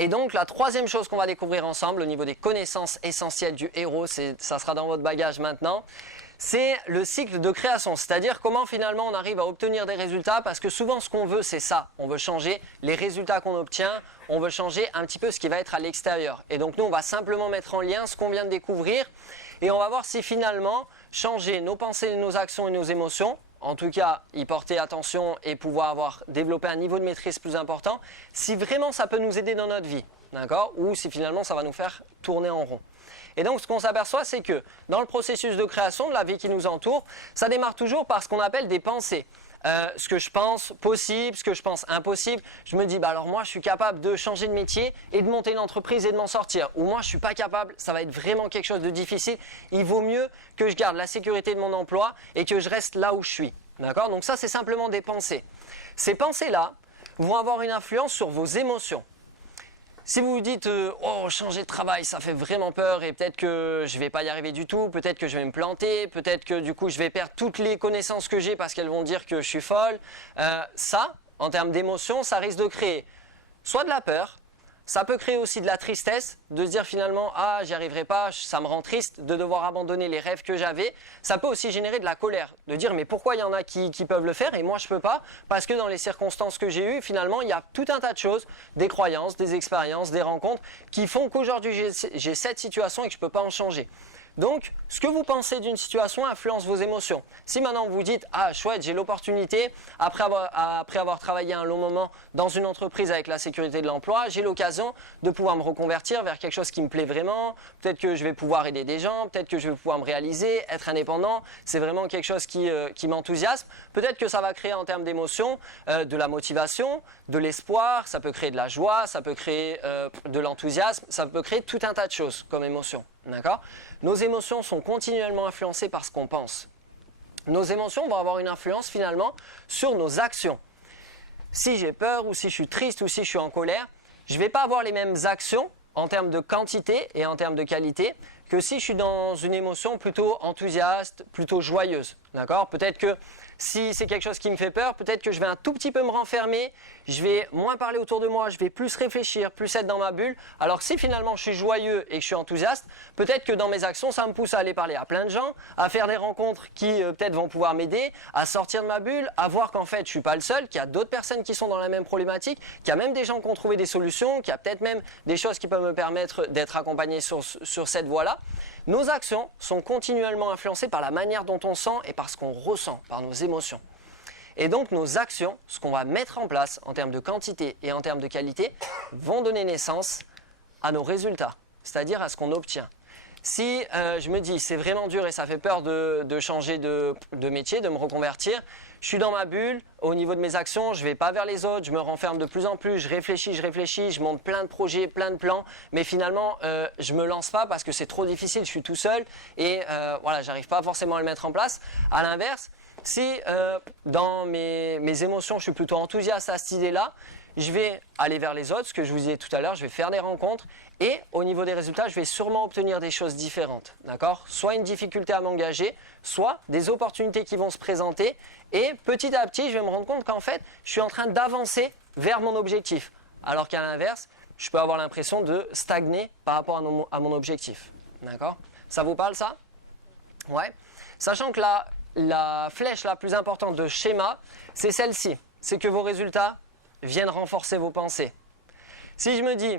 Et donc la troisième chose qu'on va découvrir ensemble au niveau des connaissances essentielles du héros, ça sera dans votre bagage maintenant, c'est le cycle de création, c'est-à-dire comment finalement on arrive à obtenir des résultats, parce que souvent ce qu'on veut c'est ça, on veut changer les résultats qu'on obtient, on veut changer un petit peu ce qui va être à l'extérieur. Et donc nous on va simplement mettre en lien ce qu'on vient de découvrir et on va voir si finalement changer nos pensées, nos actions et nos émotions, en tout cas y porter attention et pouvoir développer un niveau de maîtrise plus important, si vraiment ça peut nous aider dans notre vie, d'accord, ou si finalement ça va nous faire tourner en rond. Et donc ce qu'on s'aperçoit, c'est que dans le processus de création de la vie qui nous entoure, ça démarre toujours par ce qu'on appelle des pensées. Ce que je pense possible, ce que je pense impossible, je me dis bah alors moi je suis capable de changer de métier et de monter une entreprise et de m'en sortir, ou moi je suis pas capable, ça va être vraiment quelque chose de difficile, il vaut mieux que je garde la sécurité de mon emploi et que je reste là où je suis, d'accord? Donc ça c'est simplement des pensées. Ces pensées-là vont avoir une influence sur vos émotions. Si vous vous dites oh changer de travail ça fait vraiment peur et peut-être que je vais pas y arriver du tout, peut-être que je vais me planter, peut-être que du coup je vais perdre toutes les connaissances que j'ai parce qu'elles vont dire que je suis folle, ça en termes d'émotion ça risque de créer soit de la peur, ça peut créer aussi de la tristesse, de se dire finalement ah j'y arriverai pas, ça me rend triste de devoir abandonner les rêves que j'avais. Ça peut aussi générer de la colère, de dire mais pourquoi il y en a qui peuvent le faire et moi je peux pas, parce que dans les circonstances que j'ai eues finalement il y a tout un tas de choses, des croyances, des expériences, des rencontres qui font qu'aujourd'hui j'ai cette situation et que je peux pas en changer. Donc, ce que vous pensez d'une situation influence vos émotions. Si maintenant vous dites « Ah, chouette, j'ai l'opportunité, après avoir travaillé un long moment dans une entreprise avec la sécurité de l'emploi, j'ai l'occasion de pouvoir me reconvertir vers quelque chose qui me plaît vraiment, peut-être que je vais pouvoir aider des gens, peut-être que je vais pouvoir me réaliser, être indépendant, c'est vraiment quelque chose qui m'enthousiasme. Peut-être que ça va créer en termes d'émotions de la motivation, de l'espoir, ça peut créer de la joie, ça peut créer de l'enthousiasme, ça peut créer tout un tas de choses comme émotion. D'accord ? Nos émotions sont continuellement influencées par ce qu'on pense. Nos émotions vont avoir une influence finalement sur nos actions. Si j'ai peur ou si je suis triste ou si je suis en colère, je ne vais pas avoir les mêmes actions en termes de quantité et en termes de qualité que si je suis dans une émotion plutôt enthousiaste, plutôt joyeuse. D'accord ? Peut-être que si c'est quelque chose qui me fait peur, peut-être que je vais un tout petit peu me renfermer, je vais moins parler autour de moi, je vais plus réfléchir, plus être dans ma bulle. Alors que si finalement je suis joyeux et que je suis enthousiaste, peut-être que dans mes actions, ça me pousse à aller parler à plein de gens, à faire des rencontres qui peut-être vont pouvoir m'aider, à sortir de ma bulle, à voir qu'en fait je suis pas le seul, qu'il y a d'autres personnes qui sont dans la même problématique, qu'il y a même des gens qui ont trouvé des solutions, qu'il y a peut-être même des choses qui peuvent me permettre d'être accompagné sur cette voie-là. Nos actions sont continuellement influencées par la manière dont on sent et par ce qu'on ressent, par nos émotions. Et donc nos actions, ce qu'on va mettre en place en termes de quantité et en termes de qualité, vont donner naissance à nos résultats, c'est-à-dire à ce qu'on obtient. Si je me dis c'est vraiment dur et ça fait peur de changer de métier, de me reconvertir, je suis dans ma bulle, au niveau de mes actions, je ne vais pas vers les autres, je me renferme de plus en plus, je réfléchis, je monte plein de projets, plein de plans, mais finalement je ne me lance pas parce que c'est trop difficile, je suis tout seul et voilà, j'arrive pas forcément à le mettre en place. À l'inverse, si dans mes émotions, je suis plutôt enthousiaste à cette idée-là, je vais aller vers les autres, ce que je vous disais tout à l'heure, je vais faire des rencontres et au niveau des résultats, je vais sûrement obtenir des choses différentes, d'accord ? Soit une difficulté à m'engager, soit des opportunités qui vont se présenter et petit à petit, je vais me rendre compte qu'en fait, je suis en train d'avancer vers mon objectif. Alors qu'à l'inverse, je peux avoir l'impression de stagner par rapport à mon objectif, d'accord ? Ça vous parle ça ? Ouais. Sachant que la flèche la plus importante de schéma, c'est celle-ci, c'est que vos résultats viennent renforcer vos pensées. Si je me dis,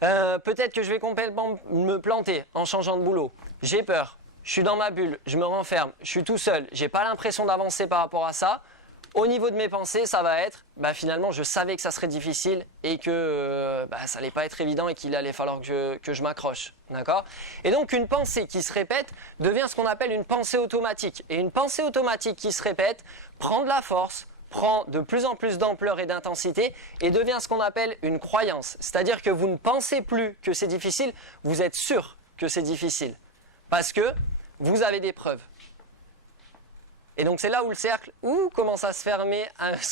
peut-être que je vais complètement me planter en changeant de boulot, j'ai peur, je suis dans ma bulle, je me renferme, je suis tout seul, j'ai pas l'impression d'avancer par rapport à ça, au niveau de mes pensées, ça va être, finalement je savais que ça serait difficile et que ça allait pas être évident et qu'il allait falloir que je m'accroche, d'accord ? Et donc une pensée qui se répète devient ce qu'on appelle une pensée automatique. Et une pensée automatique qui se répète prend de la force, prend de plus en plus d'ampleur et d'intensité et devient ce qu'on appelle une croyance. C'est-à-dire que vous ne pensez plus que c'est difficile, vous êtes sûr que c'est difficile. Parce que vous avez des preuves. Et donc c'est là où le cercle commence à se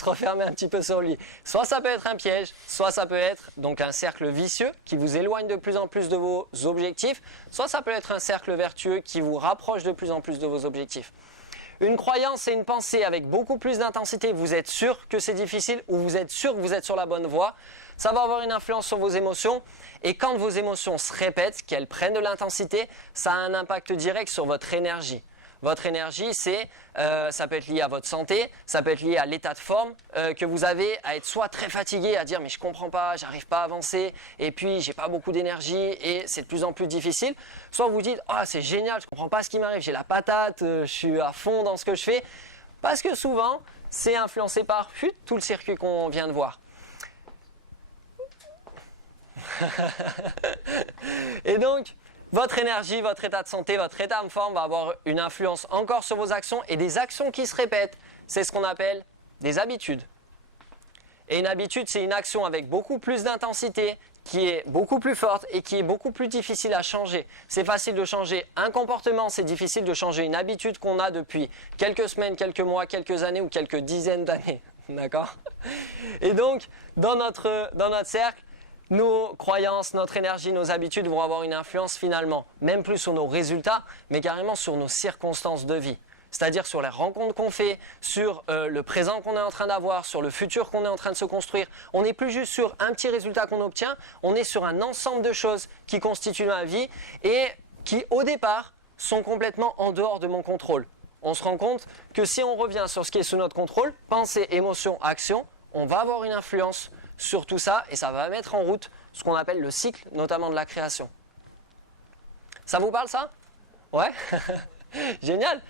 refermer un petit peu sur lui. Soit ça peut être un piège, soit ça peut être donc un cercle vicieux qui vous éloigne de plus en plus de vos objectifs, soit ça peut être un cercle vertueux qui vous rapproche de plus en plus de vos objectifs. Une croyance, c'est une pensée avec beaucoup plus d'intensité. Vous êtes sûr que c'est difficile ou vous êtes sûr que vous êtes sur la bonne voie. Ça va avoir une influence sur vos émotions. Et quand vos émotions se répètent, qu'elles prennent de l'intensité, ça a un impact direct sur votre énergie. Votre énergie, ça peut être lié à votre santé, ça peut être lié à l'état de forme que vous avez, à être soit très fatigué, à dire mais je comprends pas, j'arrive pas à avancer, et puis j'ai pas beaucoup d'énergie et c'est de plus en plus difficile. Soit vous dites ah c'est génial, je comprends pas ce qui m'arrive, j'ai la patate, je suis à fond dans ce que je fais, parce que souvent c'est influencé par tout le circuit qu'on vient de voir. Et donc votre énergie, votre état de santé, votre état de forme va avoir une influence encore sur vos actions et des actions qui se répètent. C'est ce qu'on appelle des habitudes. Et une habitude, c'est une action avec beaucoup plus d'intensité, qui est beaucoup plus forte et qui est beaucoup plus difficile à changer. C'est facile de changer un comportement, c'est difficile de changer une habitude qu'on a depuis quelques semaines, quelques mois, quelques années ou quelques dizaines d'années. D'accord ? Et donc, dans notre cercle, nos croyances, notre énergie, nos habitudes vont avoir une influence finalement, même plus sur nos résultats, mais carrément sur nos circonstances de vie. C'est-à-dire sur les rencontres qu'on fait, sur le présent qu'on est en train d'avoir, sur le futur qu'on est en train de se construire. On n'est plus juste sur un petit résultat qu'on obtient, on est sur un ensemble de choses qui constituent ma vie et qui, au départ, sont complètement en dehors de mon contrôle. On se rend compte que si on revient sur ce qui est sous notre contrôle, pensée, émotion, action, on va avoir une influence sur tout ça et ça va mettre en route ce qu'on appelle le cycle, notamment de la création. Ça vous parle ça? Ouais. Génial.